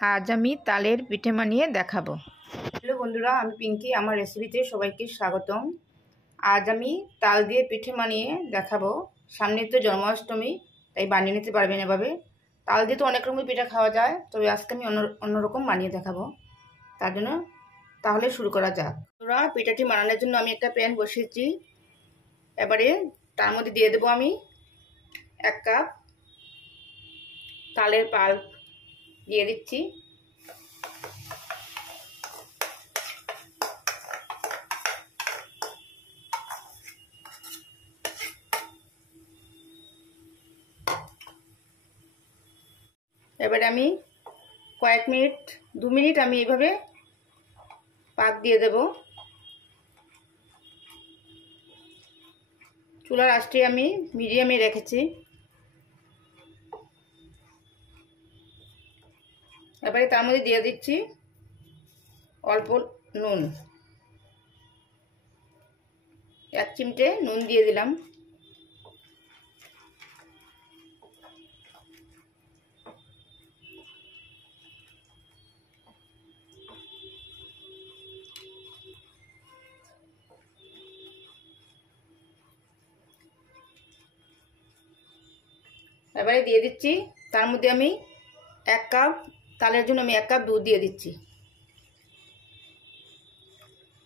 আজ আমি তালের পিঠে বানিয়ে দেখাবো। হ্যালো বন্ধুরা, আমি পিঙ্কি, আমার রেসিপিতে সবাইকে স্বাগতম। আজ আমি তাল দিয়ে পিঠে বানিয়ে দেখাবো। সামনে তো জন্মাষ্টমী, তাই বানিয়ে নিতে পারবেন এভাবে। তাল দিয়ে তো অনেক রকমের পিঠা খাওয়া যায়, তবে আজকে আমি অন্যরকম বানিয়ে দেখাবো। তার জন্য তাহলে শুরু করা যাক। বন্ধুরা, পিঠাটি বানানোর জন্য আমি একটা প্যান বসিয়েছি। এবারে তার মধ্যে দিয়ে দেবো আমি 1 কাপ তালের পাল্প দিয়ে দিচ্ছি। এবারে আমি কয়েক মিনিট 2 মিনিট আমি এইভাবে পাক দিয়ে দেব। চুলার আঁচটি আমি মিডিয়ামে রেখেছি। এবারে তার মধ্যে দিয়ে দিচ্ছি অল্প নুন, 1 চিমটে নুন দিয়ে দিলাম। এবারে দিয়ে দিচ্ছি তার মধ্যে আমি 1 কাপ তালের জন্য আমি 1 কাপ দুধ দিয়ে দিচ্ছি।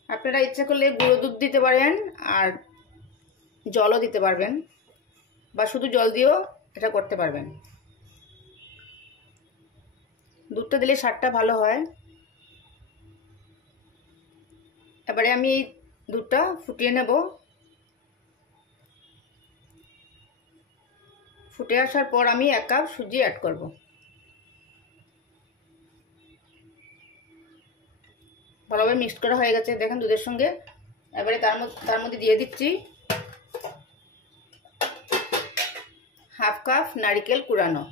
আপনারা ইচ্ছা করলে গুঁড়ো দুধ দিতে পারেন, আর জলও দিতে পারবেন, বা শুধু জল দিয়েও এটা করতে পারবেন। দুধটা দিলে স্বাদটা ভালো হয়। এবারে আমি এই দুধটা ফুটিয়ে নেব। ফুটে আসার পর আমি 1 কাপ সুজি অ্যাড করব। ভালোভাবে মিক্স করা হয়ে গেছে দেখেন দুধের সঙ্গে। এবারে তার মধ্যে দিয়ে দিচ্ছি 1/2 কাপ নারকেল কুড়ানো।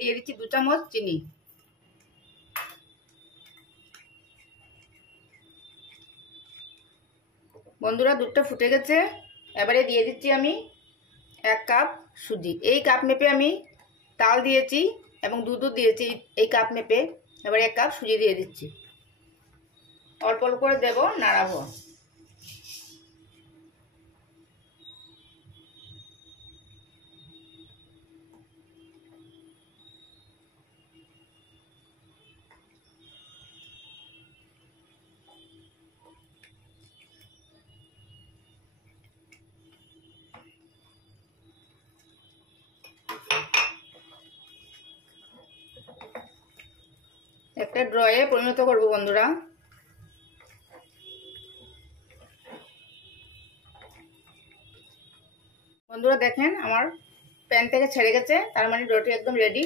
দিয়ে দিচ্ছি 2 চামচ চিনি। বন্ধুরা, দুধটা ফুটে গেছে। এবারে দিয়ে দিচ্ছি আমি 1 কাপ সুজি। এই কাপ মেপে আমি তাল দিয়েছি এবং দুধও দিয়েছি এই কাপ মেপে। এবারে 1 কাপ সুজি দিয়ে দিচ্ছি। অল্প অল্প করে দেবো, নাড়াবো। একটা ড্রয়ে পরিণত করব বন্ধুরা। বন্ধুরা দেখেন আমার প্যান থেকে ছেড়ে গেছে, তার মানে ড্রটি একদম রেডি।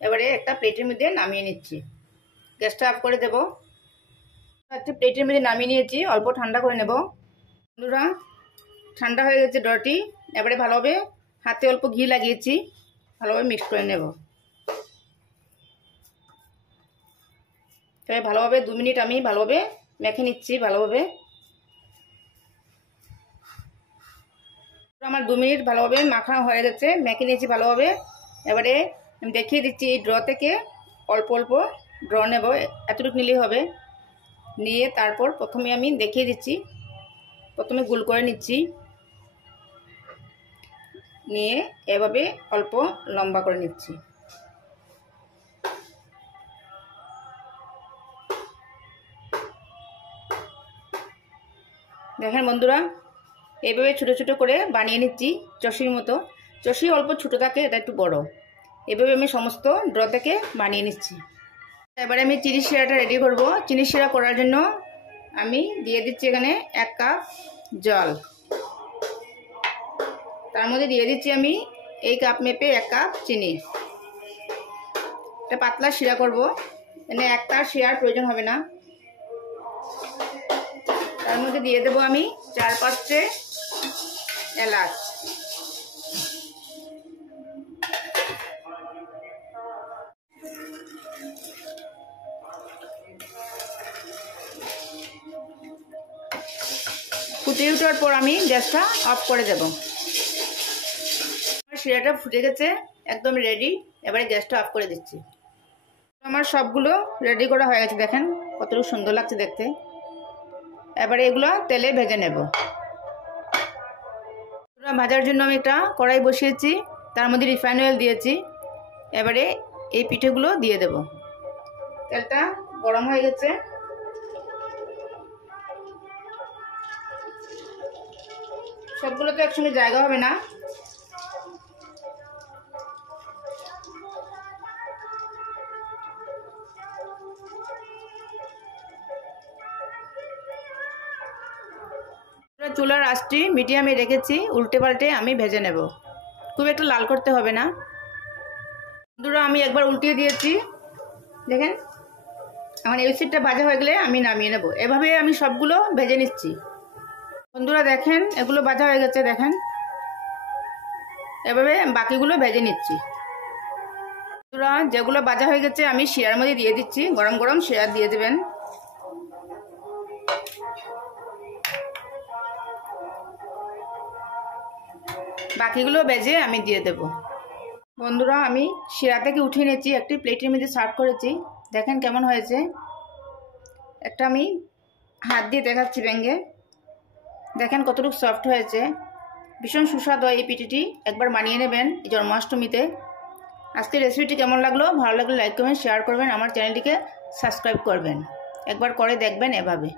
এবারে একটা প্লেটের মধ্যে নামিয়ে নিচ্ছি। গ্যাসটা অফ করে দেব। একটা প্লেটের মধ্যে নামিয়ে নিয়েছি, অল্প ঠান্ডা করে নেব। বন্ধুরা, ঠান্ডা হয়ে গেছে ড্রটি। এবারে ভালোভাবে হাতে অল্প ঘি লাগিয়েছি, ভালোভাবে মিক্স করে নেব। তবে ভালোভাবে 2 মিনিট আমি ভালোভাবে মেখে নিচ্ছি। ভালোভাবে আমার 2 মিনিট ভালোভাবে মাখা হয়ে গেছে, মেখে নিয়েছি ভালোভাবে। এবারে আমি দেখিয়ে দিচ্ছি এই ড্র থেকে অল্প অল্প ড্র নেব, এতটুকু নিলেই হবে। নিয়ে তারপর প্রথমে আমি দেখিয়ে দিচ্ছি, প্রথমে গোল করে নিচ্ছি, নিয়ে এভাবে অল্প লম্বা করে নিচ্ছি। দেখেন বন্ধুরা, এইভাবে ছোটো ছোটো করে বানিয়ে নিচ্ছি চষির মতো। চষি অল্প ছোটো থাকে, এটা একটু বড়। এভাবে আমি সমস্ত ড্র থেকে বানিয়ে নিচ্ছি। এবারে আমি চিনি শিরাটা রেডি করব। চিনি শিরা করার জন্য আমি দিয়ে দিচ্ছি এখানে 1 কাপ জল। তার মধ্যে দিয়ে দিচ্ছি আমি এই কাপ মেপে 1 কাপ চিনি। এটা পাতলা শিরা করব, এখানে একটা শিরার প্রয়োজন হবে না। তার মধ্যে দিয়ে দেবো আমি 4-5টে এলাচ। ফুটে ওঠার পর আমি গ্যাসটা অফ করে দেব। শিরাটা ফুটে গেছে, একদম রেডি। এবারে গ্যাসটা অফ করে দিচ্ছি। আমার সবগুলো রেডি করা হয়ে গেছে, দেখেন কতটুকু সুন্দর লাগছে দেখতে। এবারে এগুলো তেলে ভেজে নেব। ভাজার জন্য আমি একটা কড়াই বসিয়েছি, তার মধ্যে রিফাইন অয়েল দিয়েছি। এবারে এই পিঠেগুলো দিয়ে দেব। তেলটা গরম হয়ে গেছে। সবগুলো তো একসঙ্গে জায়গা হবে না, চুলার আঁচটি মিডিয়ামে রেখেছি, উল্টে পাল্টে আমি ভেজে নেব। খুব একটা লাল করতে হবে না। বন্ধুরা আমি একবার উল্টিয়ে দিয়েছি, দেখেন আমার এই সাইডটা ভাজা হয়ে গেলে আমি নামিয়ে নেব। এভাবে আমি সবগুলো ভেজে নিচ্ছি। বন্ধুরা দেখেন এগুলো ভাজা হয়ে গেছে, দেখেন এভাবে বাকিগুলো ভেজে নিচ্ছি। বন্ধুরা যেগুলো ভাজা হয়ে গেছে আমি শিরার মধ্যে দিয়ে দিচ্ছি। গরম গরম শিরা দিয়ে দেবেন। বাকিগুলো ভেজে আমি দিয়ে দেব। বন্ধুরা আমি শিরা থেকে উঠিয়ে নিয়েছি, একটি প্লেটের মধ্যে সার্ভ করেছি। দেখেন কেমন হয়েছে। একটা আমি হাত দিয়ে দেখাচ্ছি ভেঙে, দেখেন কতটুকু সফট হয়েছে। ভীষণ সুস্বাদু এই পিঠেটি, একবার বানিয়ে নেবেন জন্মাষ্টমীতে। আজকের রেসিপিটি কেমন লাগলো, ভালো লাগলে লাইক করবেন, শেয়ার করবেন, আমার চ্যানেলটিকে সাবস্ক্রাইব করবেন। একবার করে দেখবেন এভাবে।